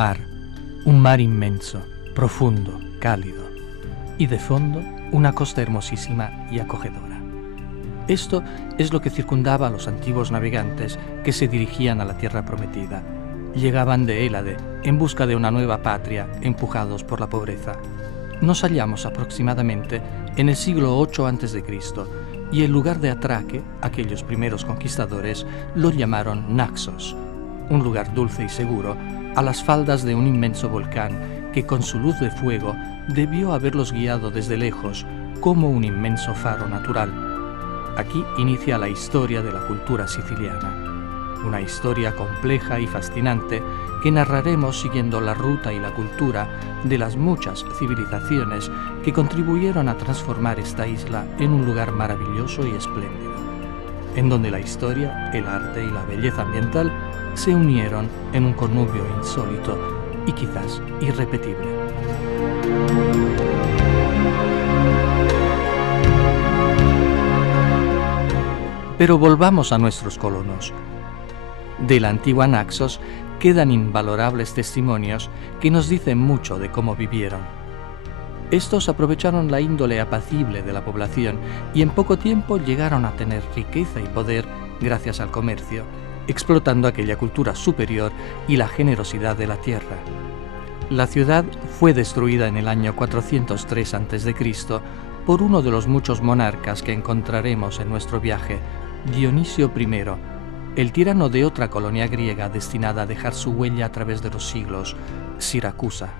mar, un mar inmenso, profundo, cálido, y de fondo una costa hermosísima y acogedora. Esto es lo que circundaba a los antiguos navegantes que se dirigían a la tierra prometida. Llegaban de Hélade en busca de una nueva patria, empujados por la pobreza. Nos hallamos aproximadamente en el siglo VIII a.C. y el lugar de atraque, aquellos primeros conquistadores, lo llamaron Naxos, un lugar dulce y seguro a las faldas de un inmenso volcán que con su luz de fuego debió haberlos guiado desde lejos como un inmenso faro natural. Aquí inicia la historia de la cultura siciliana, una historia compleja y fascinante que narraremos siguiendo la ruta y la cultura de las muchas civilizaciones que contribuyeron a transformar esta isla en un lugar maravilloso y espléndido, en donde la historia, el arte y la belleza ambiental se unieron en un connubio insólito y quizás irrepetible. Pero volvamos a nuestros colonos. De la antigua Naxos quedan invalorables testimonios que nos dicen mucho de cómo vivieron. Estos aprovecharon la índole apacible de la población y en poco tiempo llegaron a tener riqueza y poder gracias al comercio, explotando aquella cultura superior y la generosidad de la tierra. La ciudad fue destruida en el año 403 a.C. por uno de los muchos monarcas que encontraremos en nuestro viaje, Dionisio I, el tirano de otra colonia griega destinada a dejar su huella a través de los siglos, Siracusa.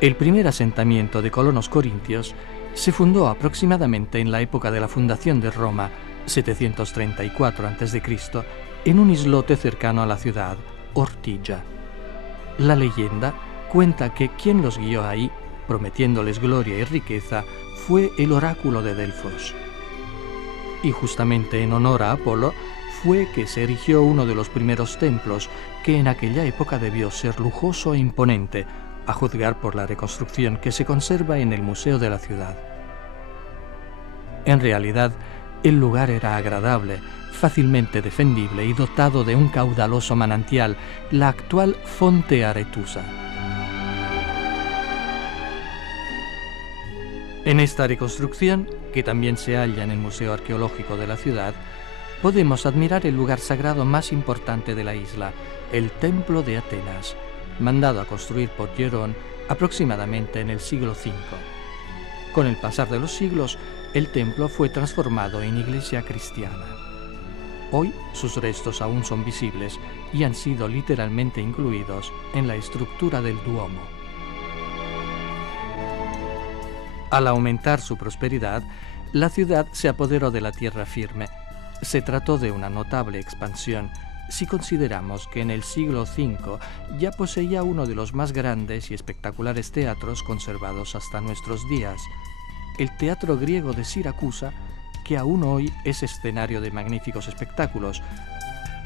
El primer asentamiento de colonos corintios se fundó aproximadamente en la época de la fundación de Roma, 734 a.C., en un islote cercano a la ciudad, Ortigia. La leyenda cuenta que quien los guió ahí, prometiéndoles gloria y riqueza, fue el oráculo de Delfos. Y justamente en honor a Apolo fue que se erigió uno de los primeros templos, que en aquella época debió ser lujoso e imponente, a juzgar por la reconstrucción que se conserva en el Museo de la Ciudad. En realidad, el lugar era agradable, fácilmente defendible y dotado de un caudaloso manantial, la actual Fonte Aretusa. En esta reconstrucción, que también se halla en el Museo Arqueológico de la ciudad, podemos admirar el lugar sagrado más importante de la isla, el Templo de Atenas, mandado a construir por Hierón aproximadamente en el siglo V. Con el pasar de los siglos, el templo fue transformado en iglesia cristiana. Hoy sus restos aún son visibles y han sido literalmente incluidos en la estructura del Duomo. Al aumentar su prosperidad, la ciudad se apoderó de la tierra firme. Se trató de una notable expansión, si consideramos que en el siglo V ya poseía uno de los más grandes y espectaculares teatros conservados hasta nuestros días, el Teatro Griego de Siracusa, que aún hoy es escenario de magníficos espectáculos.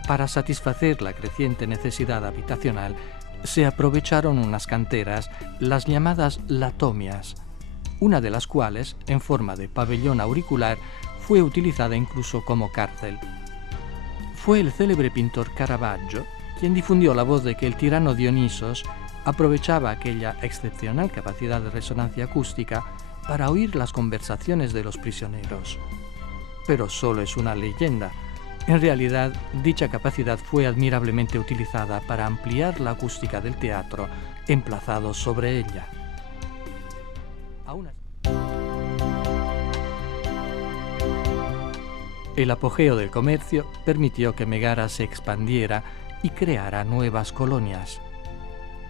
Para satisfacer la creciente necesidad habitacional, se aprovecharon unas canteras, las llamadas latomias, una de las cuales, en forma de pabellón auricular, fue utilizada incluso como cárcel. Fue el célebre pintor Caravaggio quien difundió la voz de que el tirano Dionisos aprovechaba aquella excepcional capacidad de resonancia acústica para oír las conversaciones de los prisioneros. Pero solo es una leyenda. En realidad, dicha capacidad fue admirablemente utilizada para ampliar la acústica del teatro emplazado sobre ella. El apogeo del comercio permitió que Megara se expandiera y creara nuevas colonias.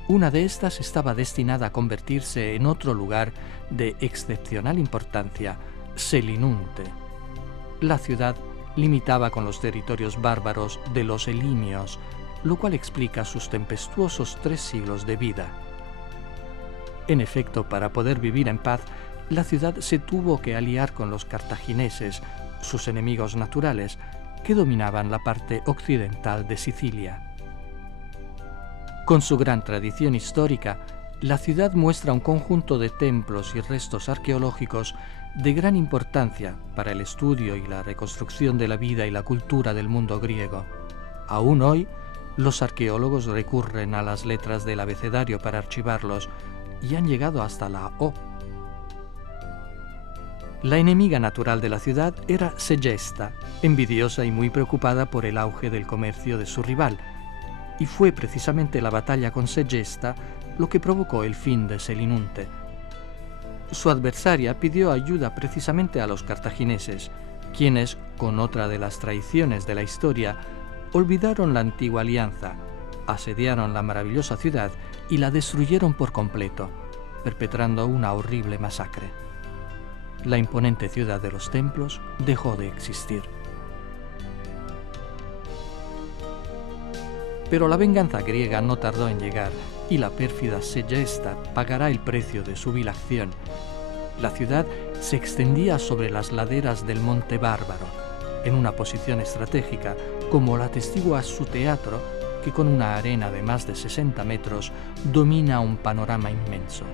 Una de estas estaba destinada a convertirse en otro lugar de excepcional importancia, Selinunte. La ciudad limitaba con los territorios bárbaros de los elimios, lo cual explica sus tempestuosos 3 siglos de vida. En efecto, para poder vivir en paz, la ciudad se tuvo que aliar con los cartagineses, sus enemigos naturales, que dominaban la parte occidental de Sicilia. Con su gran tradición histórica, la ciudad muestra un conjunto de templos y restos arqueológicos de gran importancia para el estudio y la reconstrucción de la vida y la cultura del mundo griego. Aún hoy, los arqueólogos recurren a las letras del abecedario para archivarlos y han llegado hasta la O. La enemiga natural de la ciudad era Segesta, envidiosa y muy preocupada por el auge del comercio de su rival, y fue precisamente la batalla con Segesta lo que provocó el fin de Selinunte. Su adversaria pidió ayuda precisamente a los cartagineses, quienes, con otra de las traiciones de la historia, olvidaron la antigua alianza, asediaron la maravillosa ciudad y la destruyeron por completo, perpetrando una horrible masacre. La imponente ciudad de los templos dejó de existir. Pero la venganza griega no tardó en llegar y la pérfida Segesta pagará el precio de su vil acción. La ciudad se extendía sobre las laderas del Monte Bárbaro, en una posición estratégica, como la atestigua su teatro, que con una arena de más de 60 metros domina un panorama inmenso.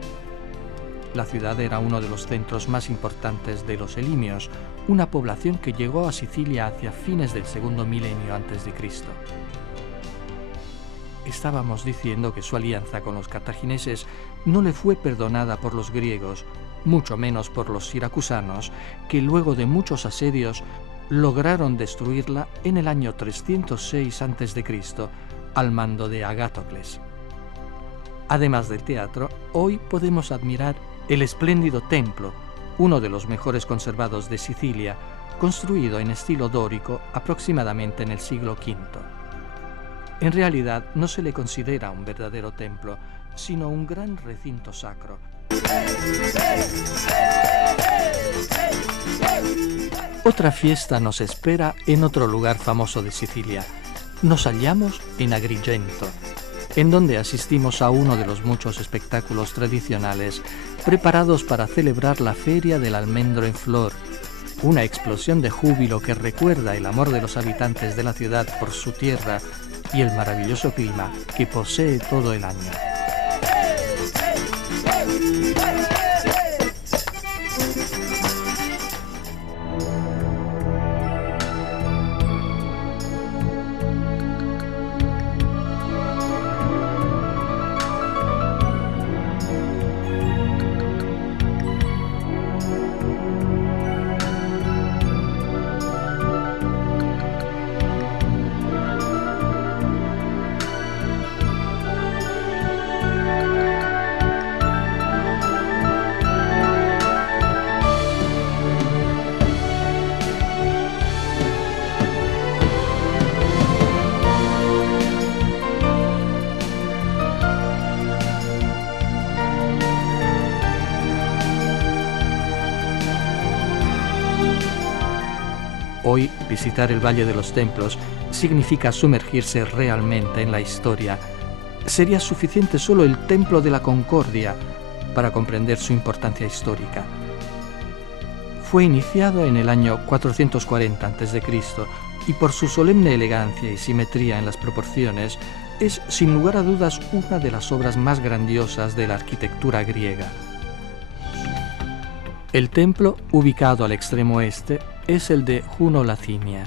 La ciudad era uno de los centros más importantes de los elimios, una población que llegó a Sicilia hacia fines del segundo milenio antes de Cristo. Estábamos diciendo que su alianza con los cartagineses no le fue perdonada por los griegos, mucho menos por los siracusanos, que luego de muchos asedios lograron destruirla en el año 306 a.C., al mando de Agatocles. Además del teatro, hoy podemos admirar el espléndido templo, uno de los mejores conservados de Sicilia, construido en estilo dórico aproximadamente en el siglo V. En realidad no se le considera un verdadero templo, sino un gran recinto sacro. Otra fiesta nos espera en otro lugar famoso de Sicilia. Nos hallamos en Agrigento, en donde asistimos a uno de los muchos espectáculos tradicionales preparados para celebrar la Feria del Almendro en Flor, una explosión de júbilo que recuerda el amor de los habitantes de la ciudad por su tierra y el maravilloso clima que posee todo el año. Hoy, visitar el Valle de los Templos significa sumergirse realmente en la historia. Sería suficiente solo el Templo de la Concordia para comprender su importancia histórica. Fue iniciado en el año 440 a.C. y por su solemne elegancia y simetría en las proporciones, es sin lugar a dudas una de las obras más grandiosas de la arquitectura griega. El templo, ubicado al extremo este, es el de Juno Lacinia.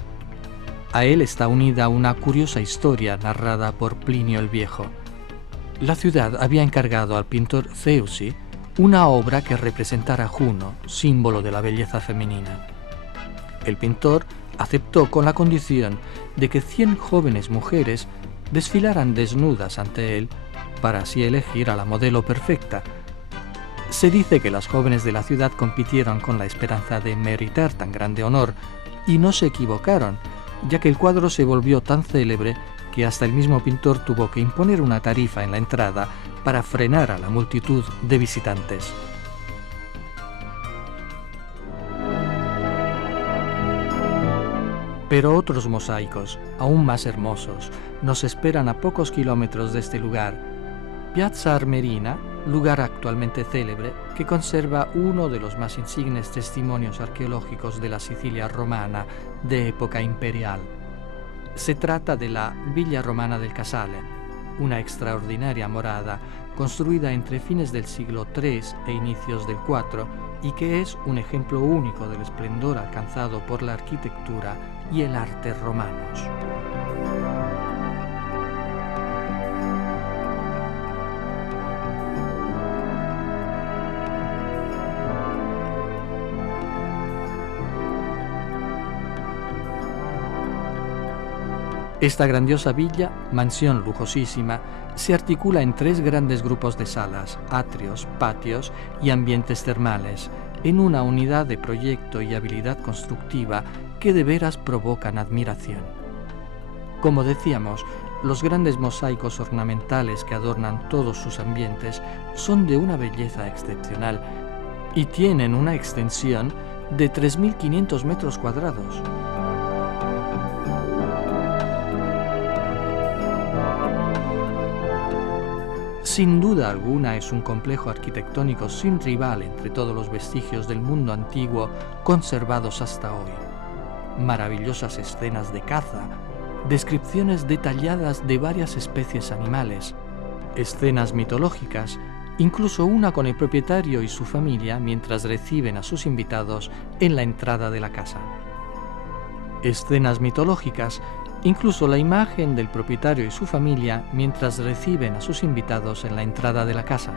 A él está unida una curiosa historia narrada por Plinio el Viejo. La ciudad había encargado al pintor Zeusi una obra que representara a Juno, símbolo de la belleza femenina. El pintor aceptó con la condición de que 100 jóvenes mujeres desfilaran desnudas ante él para así elegir a la modelo perfecta. Se dice que las jóvenes de la ciudad compitieron con la esperanza de meritar tan grande honor, y no se equivocaron, ya que el cuadro se volvió tan célebre que hasta el mismo pintor tuvo que imponer una tarifa en la entrada para frenar a la multitud de visitantes. Pero otros mosaicos, aún más hermosos, nos esperan a pocos kilómetros de este lugar. Piazza Armerina, lugar actualmente célebre, que conserva uno de los más insignes testimonios arqueológicos de la Sicilia romana de época imperial. Se trata de la Villa Romana del Casale, una extraordinaria morada construida entre fines del siglo III e inicios del IV y que es un ejemplo único del esplendor alcanzado por la arquitectura y el arte romanos. Esta grandiosa villa, mansión lujosísima, se articula en 3 grandes grupos de salas, atrios, patios y ambientes termales, en una unidad de proyecto y habilidad constructiva que de veras provocan admiración. Como decíamos, los grandes mosaicos ornamentales que adornan todos sus ambientes son de una belleza excepcional y tienen una extensión de 3.500 metros cuadrados. Sin duda alguna es un complejo arquitectónico sin rival entre todos los vestigios del mundo antiguo conservados hasta hoy. Maravillosas escenas de caza, descripciones detalladas de varias especies animales, escenas mitológicas, incluso una con el propietario y su familia mientras reciben a sus invitados en la entrada de la casa. Escenas mitológicas, incluso la imagen del propietario y su familia mientras reciben a sus invitados en la entrada de la casa.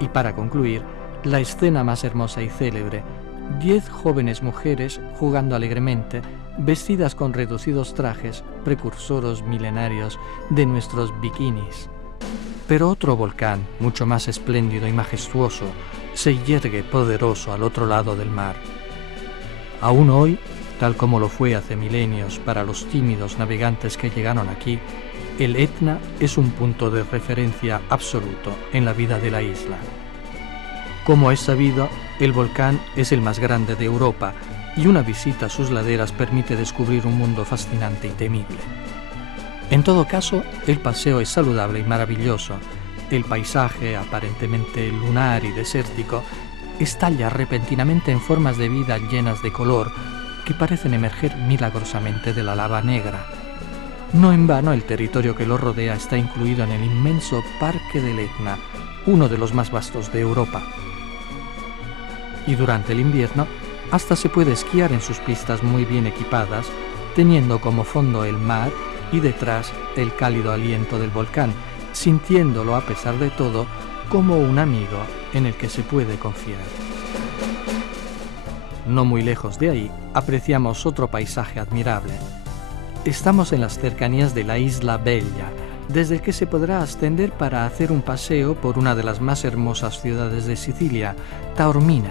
Y para concluir, la escena más hermosa y célebre: 10 jóvenes mujeres jugando alegremente, vestidas con reducidos trajes, precursoros milenarios de nuestros bikinis. Pero otro volcán, mucho más espléndido y majestuoso, se yergue poderoso al otro lado del mar. Aún hoy, tal como lo fue hace milenios para los tímidos navegantes que llegaron aquí, el Etna es un punto de referencia absoluto en la vida de la isla. Como es sabido, el volcán es el más grande de Europa y una visita a sus laderas permite descubrir un mundo fascinante y temible. En todo caso, el paseo es saludable y maravilloso. El paisaje, aparentemente lunar y desértico, estalla repentinamente en formas de vida llenas de color que parecen emerger milagrosamente de la lava negra. No en vano el territorio que lo rodea está incluido en el inmenso Parque del Etna, uno de los más vastos de Europa. Y durante el invierno hasta se puede esquiar en sus pistas muy bien equipadas, teniendo como fondo el mar y detrás el cálido aliento del volcán, sintiéndolo a pesar de todo como un amigo en el que se puede confiar. No muy lejos de ahí apreciamos otro paisaje admirable. Estamos en las cercanías de la isla Bella, desde el que se podrá ascender para hacer un paseo por una de las más hermosas ciudades de Sicilia, Taormina.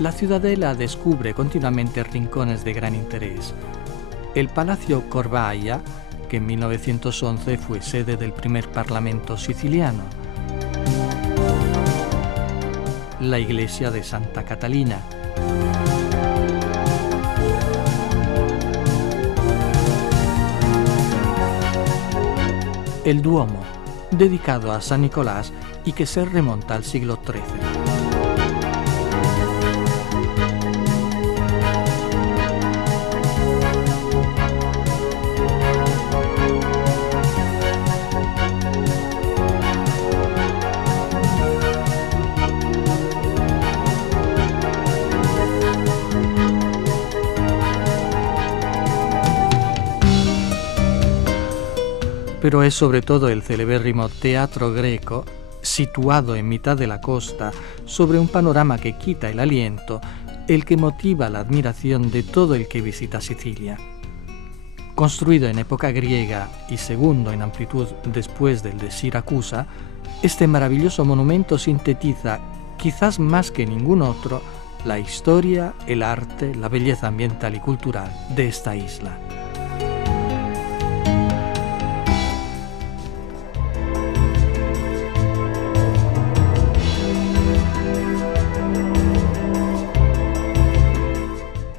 La ciudadela descubre continuamente rincones de gran interés. El Palacio Corbaia, que en 1911 fue sede del primer Parlamento siciliano. La iglesia de Santa Catalina. El Duomo, dedicado a San Nicolás y que se remonta al siglo XIII. Pero es sobre todo el celebérrimo Teatro Greco, situado en mitad de la costa, sobre un panorama que quita el aliento, el que motiva la admiración de todo el que visita Sicilia. Construido en época griega y segundo en amplitud después del de Siracusa, este maravilloso monumento sintetiza, quizás más que ningún otro, la historia, el arte, la belleza ambiental y cultural de esta isla.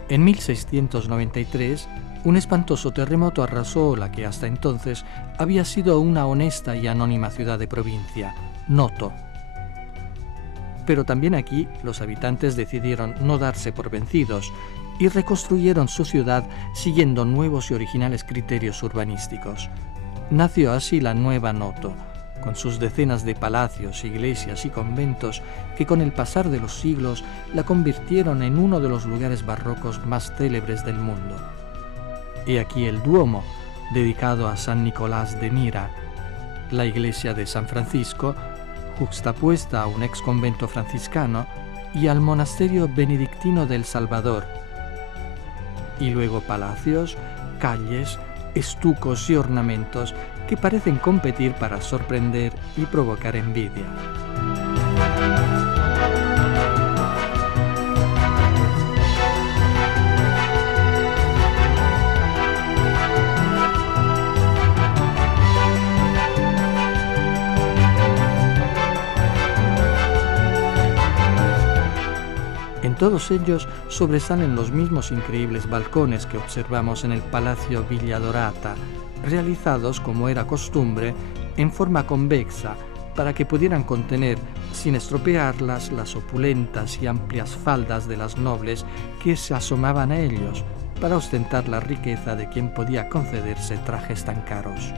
En 1693, un espantoso terremoto arrasó la que hasta entonces había sido una honesta y anónima ciudad de provincia, Noto. Pero también aquí los habitantes decidieron no darse por vencidos y reconstruyeron su ciudad siguiendo nuevos y originales criterios urbanísticos. Nació así la nueva Noto, con sus decenas de palacios, iglesias y conventos que con el pasar de los siglos la convirtieron en uno de los lugares barrocos más célebres del mundo. He aquí el Duomo, dedicado a San Nicolás de Mira, la iglesia de San Francisco, juxtapuesta a un ex convento franciscano, y al monasterio benedictino del Salvador, y luego palacios, calles, estucos y ornamentos que parecen competir para sorprender y provocar envidia. En todos ellos sobresalen los mismos increíbles balcones que observamos en el Palacio Villa Dorata, realizados, como era costumbre, en forma convexa, para que pudieran contener, sin estropearlas, las opulentas y amplias faldas de las nobles que se asomaban a ellos, para ostentar la riqueza de quien podía concederse trajes tan caros.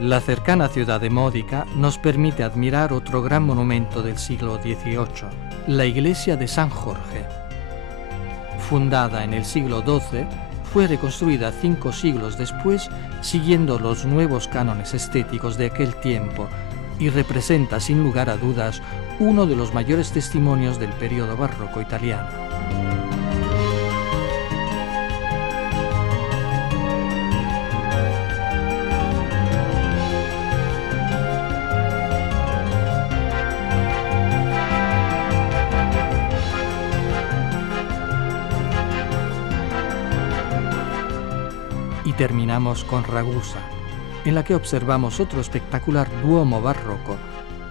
La cercana ciudad de Módica nos permite admirar otro gran monumento del siglo XVIII, la iglesia de San Jorge. Fundada en el siglo XII, fue reconstruida 5 siglos después siguiendo los nuevos cánones estéticos de aquel tiempo y representa sin lugar a dudas uno de los mayores testimonios del periodo barroco italiano. Y terminamos con Ragusa, en la que observamos otro espectacular duomo barroco,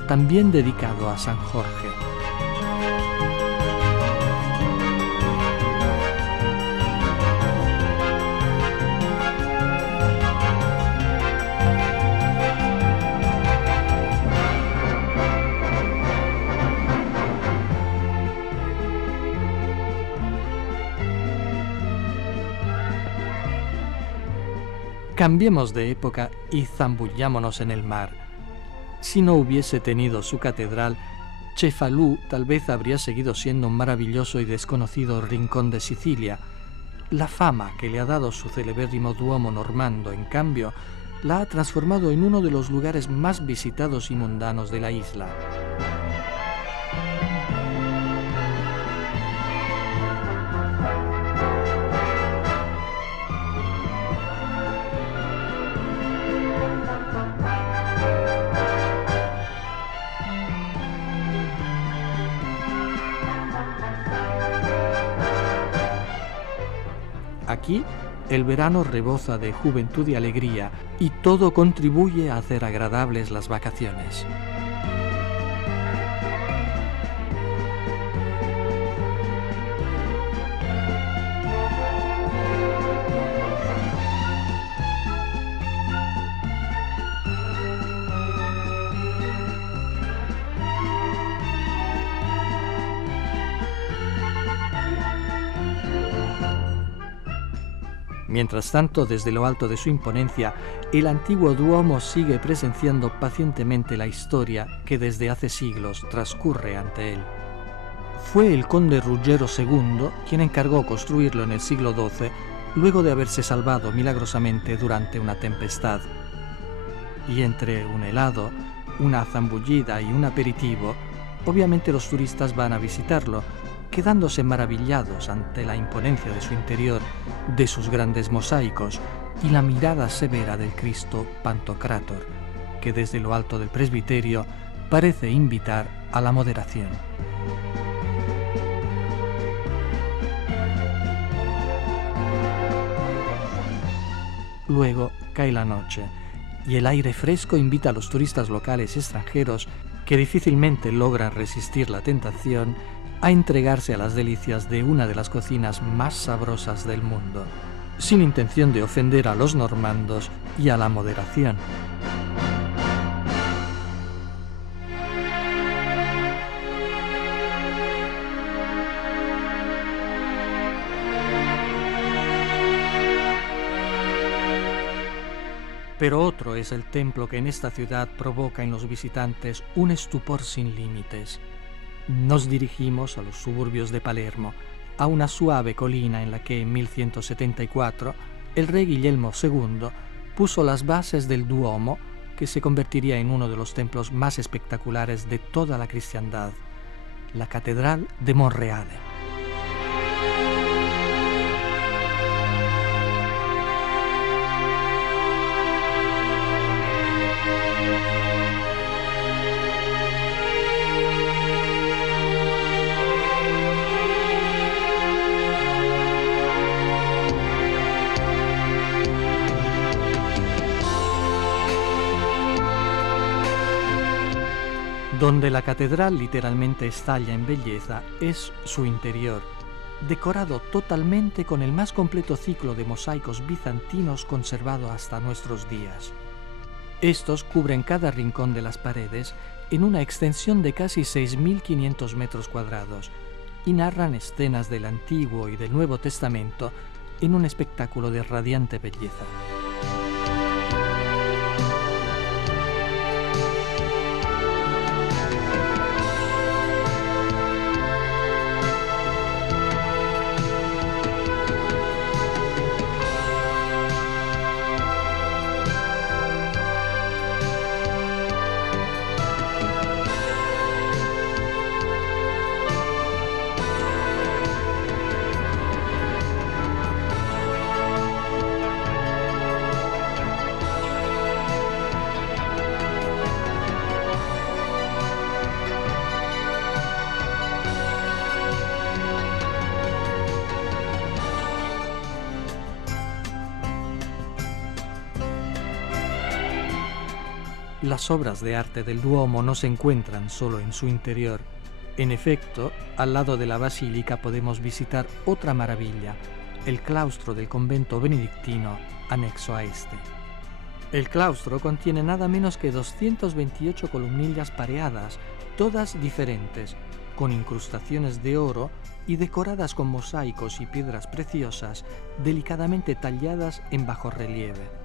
también dedicado a San Jorge. Cambiemos de época y zambullámonos en el mar. Si no hubiese tenido su catedral, Cefalù tal vez habría seguido siendo un maravilloso y desconocido rincón de Sicilia. La fama que le ha dado su celebérrimo Duomo normando, en cambio, la ha transformado en uno de los lugares más visitados y mundanos de la isla. Aquí, el verano reboza de juventud y alegría y todo contribuye a hacer agradables las vacaciones. Mientras tanto, desde lo alto de su imponencia, el antiguo Duomo sigue presenciando pacientemente la historia que desde hace siglos transcurre ante él. Fue el conde Ruggero II quien encargó construirlo en el siglo XII, luego de haberse salvado milagrosamente durante una tempestad. Y entre un helado, una zambullida y un aperitivo, obviamente los turistas van a visitarlo, quedándose maravillados ante la imponencia de su interior, de sus grandes mosaicos y la mirada severa del Cristo Pantocrátor, que desde lo alto del presbiterio parece invitar a la moderación. Luego cae la noche y el aire fresco invita a los turistas locales y extranjeros, que difícilmente logran resistir la tentación, a entregarse a las delicias de una de las cocinas más sabrosas del mundo, sin intención de ofender a los normandos y a la moderación. Pero otro es el templo que en esta ciudad provoca en los visitantes un estupor sin límites. Nos dirigimos a los suburbios de Palermo, a una suave colina en la que en 1174 el rey Guillermo II puso las bases del Duomo, que se convertiría en uno de los templos más espectaculares de toda la cristiandad, la Catedral de Monreale. Donde la catedral literalmente estalla en belleza es su interior, decorado totalmente con el más completo ciclo de mosaicos bizantinos conservado hasta nuestros días. Estos cubren cada rincón de las paredes en una extensión de casi 6.500 metros cuadrados y narran escenas del Antiguo y del Nuevo Testamento en un espectáculo de radiante belleza. Las obras de arte del Duomo no se encuentran solo en su interior. En efecto, al lado de la basílica podemos visitar otra maravilla, el claustro del convento benedictino anexo a este. El claustro contiene nada menos que 228 columnillas pareadas, todas diferentes, con incrustaciones de oro y decoradas con mosaicos y piedras preciosas delicadamente talladas en bajorrelieve.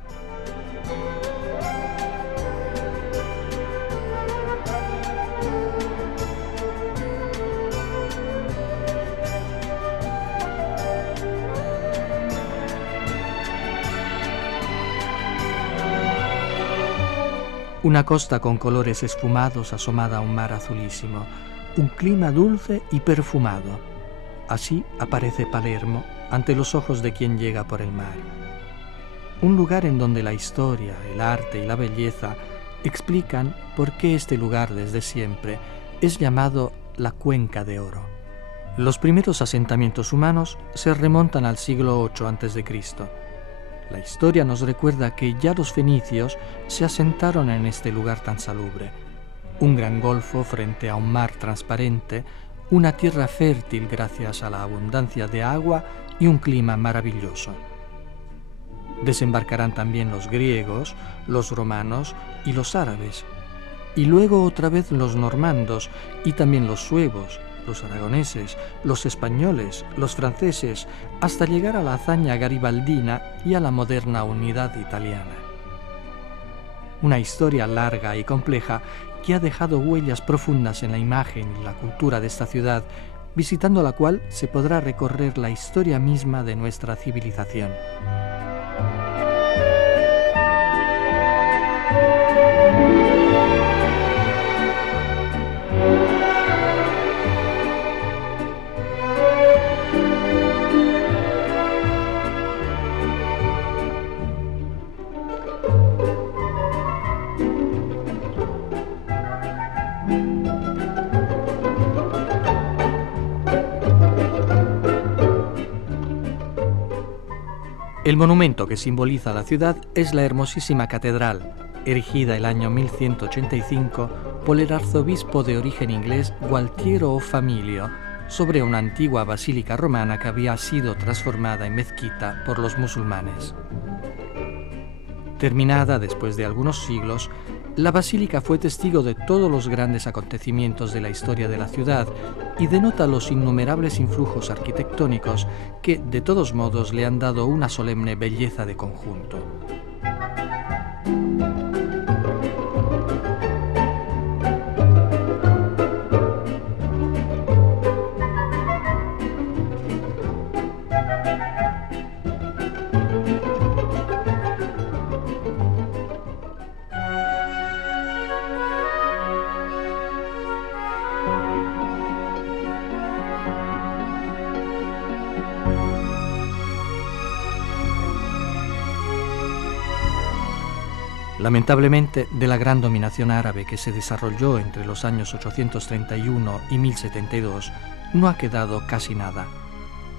Una costa con colores esfumados asomada a un mar azulísimo, un clima dulce y perfumado. Así aparece Palermo ante los ojos de quien llega por el mar. Un lugar en donde la historia, el arte y la belleza explican por qué este lugar desde siempre es llamado la Cuenca de Oro. Los primeros asentamientos humanos se remontan al siglo VIII a.C. La historia nos recuerda que ya los fenicios se asentaron en este lugar tan salubre. Un gran golfo frente a un mar transparente, una tierra fértil gracias a la abundancia de agua y un clima maravilloso. Desembarcarán también los griegos, los romanos y los árabes, y luego otra vez los normandos y también los suevos, los aragoneses, los españoles, los franceses, hasta llegar a la hazaña garibaldina y a la moderna unidad italiana. Una historia larga y compleja que ha dejado huellas profundas en la imagen y la cultura de esta ciudad, visitando la cual se podrá recorrer la historia misma de nuestra civilización. El monumento que simboliza la ciudad es la hermosísima catedral, erigida el año 1185 por el arzobispo de origen inglés Gualtiero o Familio, sobre una antigua basílica romana que había sido transformada en mezquita por los musulmanes. Terminada después de algunos siglos, la basílica fue testigo de todos los grandes acontecimientos de la historia de la ciudad y denota los innumerables influjos arquitectónicos que, de todos modos, le han dado una solemne belleza de conjunto. Lamentablemente, de la gran dominación árabe que se desarrolló entre los años 831 y 1072, no ha quedado casi nada.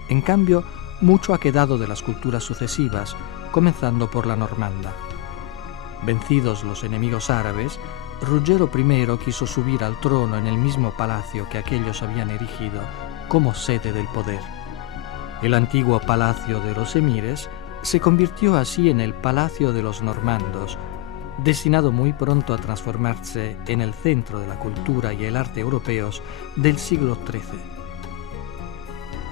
En cambio, mucho ha quedado de las culturas sucesivas, comenzando por la normanda. Vencidos los enemigos árabes, Ruggero I quiso subir al trono en el mismo palacio que aquellos habían erigido como sede del poder. El antiguo palacio de los emires se convirtió así en el Palacio de los Normandos, destinado muy pronto a transformarse en el centro de la cultura y el arte europeos del siglo XIII.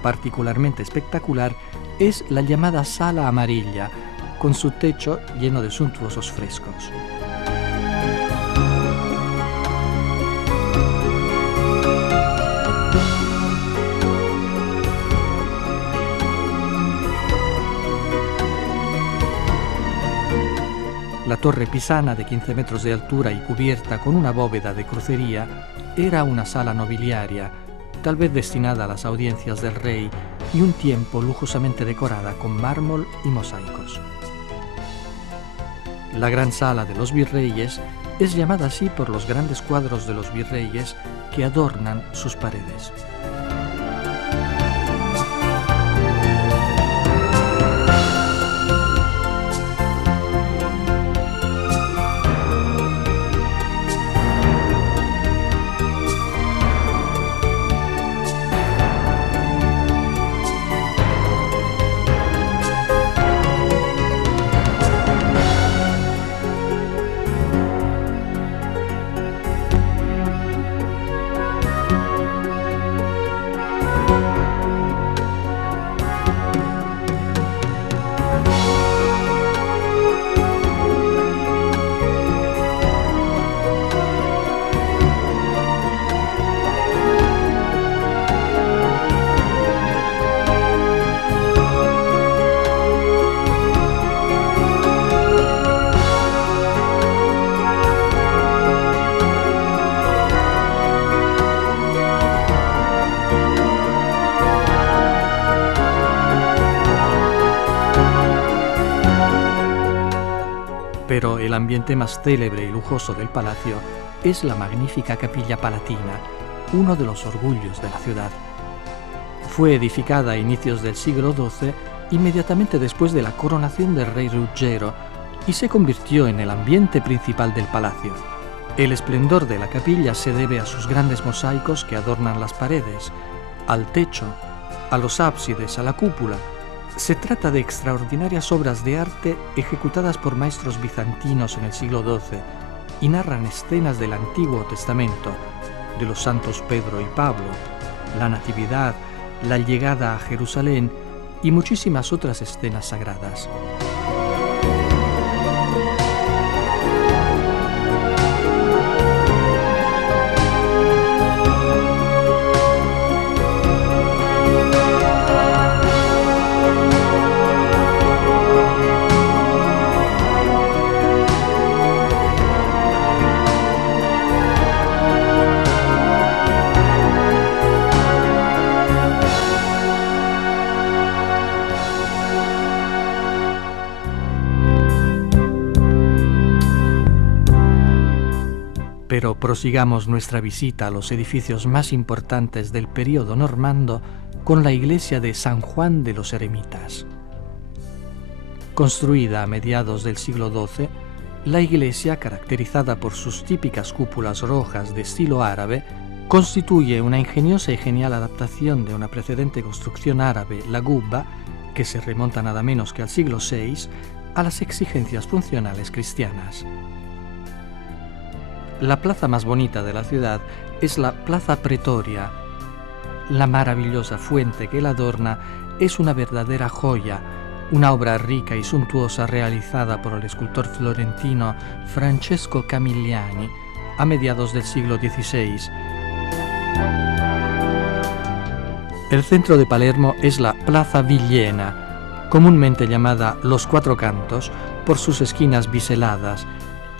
Particularmente espectacular es la llamada Sala Amarilla, con su techo lleno de suntuosos frescos. La torre pisana, de 15 metros de altura y cubierta con una bóveda de crucería, era una sala nobiliaria, tal vez destinada a las audiencias del rey, y un tiempo lujosamente decorada con mármol y mosaicos. La gran sala de los virreyes es llamada así por los grandes cuadros de los virreyes que adornan sus paredes. Pero el ambiente más célebre y lujoso del palacio es la magnífica Capilla Palatina, uno de los orgullos de la ciudad. Fue edificada a inicios del siglo XII, inmediatamente después de la coronación del rey Ruggero, y se convirtió en el ambiente principal del palacio. El esplendor de la capilla se debe a sus grandes mosaicos que adornan las paredes, al techo, a los ábsides, a la cúpula. Se trata de extraordinarias obras de arte ejecutadas por maestros bizantinos en el siglo XII y narran escenas del Antiguo Testamento, de los santos Pedro y Pablo, la Natividad, la llegada a Jerusalén y muchísimas otras escenas sagradas. Pero prosigamos nuestra visita a los edificios más importantes del período normando con la iglesia de San Juan de los Eremitas. Construida a mediados del siglo XII, La iglesia, caracterizada por sus típicas cúpulas rojas de estilo árabe, constituye una ingeniosa y genial adaptación de una precedente construcción árabe, la gubba, que se remonta nada menos que al siglo VI, a las exigencias funcionales cristianas. La plaza más bonita de la ciudad es la Plaza Pretoria. La maravillosa fuente que la adorna es una verdadera joya, una obra rica y suntuosa realizada por el escultor florentino Francesco Camigliani a mediados del siglo XVI. El centro de Palermo es la Plaza Villena, comúnmente llamada Los Cuatro Cantos por sus esquinas biseladas,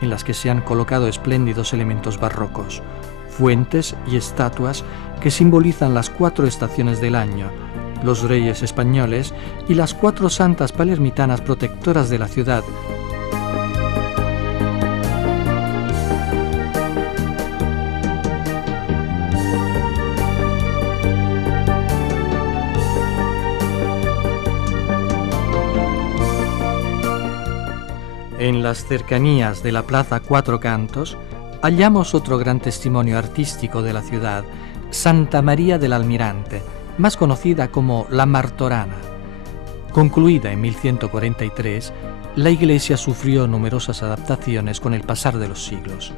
en las que se han colocado espléndidos elementos barrocos, fuentes y estatuas que simbolizan las 4 estaciones del año, los reyes españoles y las 4 santas palermitanas protectoras de la ciudad. En las cercanías de la Plaza Cuatro Cantos hallamos otro gran testimonio artístico de la ciudad, Santa María del Almirante, más conocida como la Martorana. Concluida en 1143, la iglesia sufrió numerosas adaptaciones con el pasar de los siglos.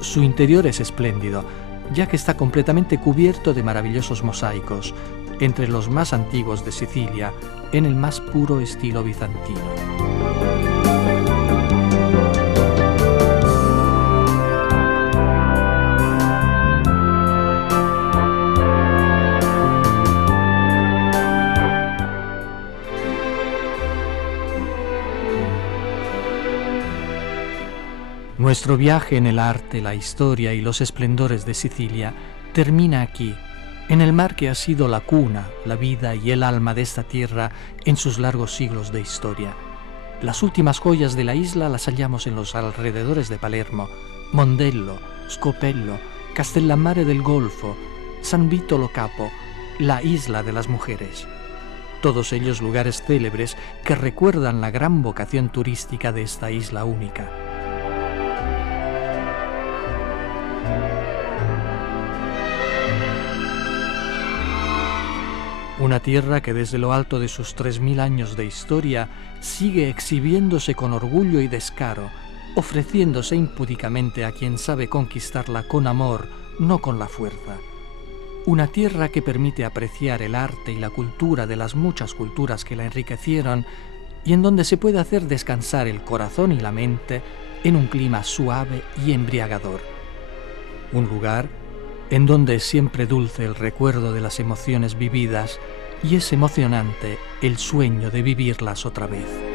Su interior es espléndido, ya que está completamente cubierto de maravillosos mosaicos, entre los más antiguos de Sicilia, en el más puro estilo bizantino. Nuestro viaje en el arte, la historia y los esplendores de Sicilia termina aquí, en el mar que ha sido la cuna, la vida y el alma de esta tierra en sus largos siglos de historia. Las últimas joyas de la isla las hallamos en los alrededores de Palermo: Mondello, Scopello, Castellammare del Golfo, San Vito Lo Capo, la Isla de las Mujeres. Todos ellos lugares célebres que recuerdan la gran vocación turística de esta isla única. Una tierra que desde lo alto de sus 3000 años de historia sigue exhibiéndose con orgullo y descaro, ofreciéndose impúdicamente a quien sabe conquistarla con amor, no con la fuerza. Una tierra que permite apreciar el arte y la cultura de las muchas culturas que la enriquecieron y en donde se puede hacer descansar el corazón y la mente en un clima suave y embriagador. Un lugar en donde es siempre dulce el recuerdo de las emociones vividas y es emocionante el sueño de vivirlas otra vez.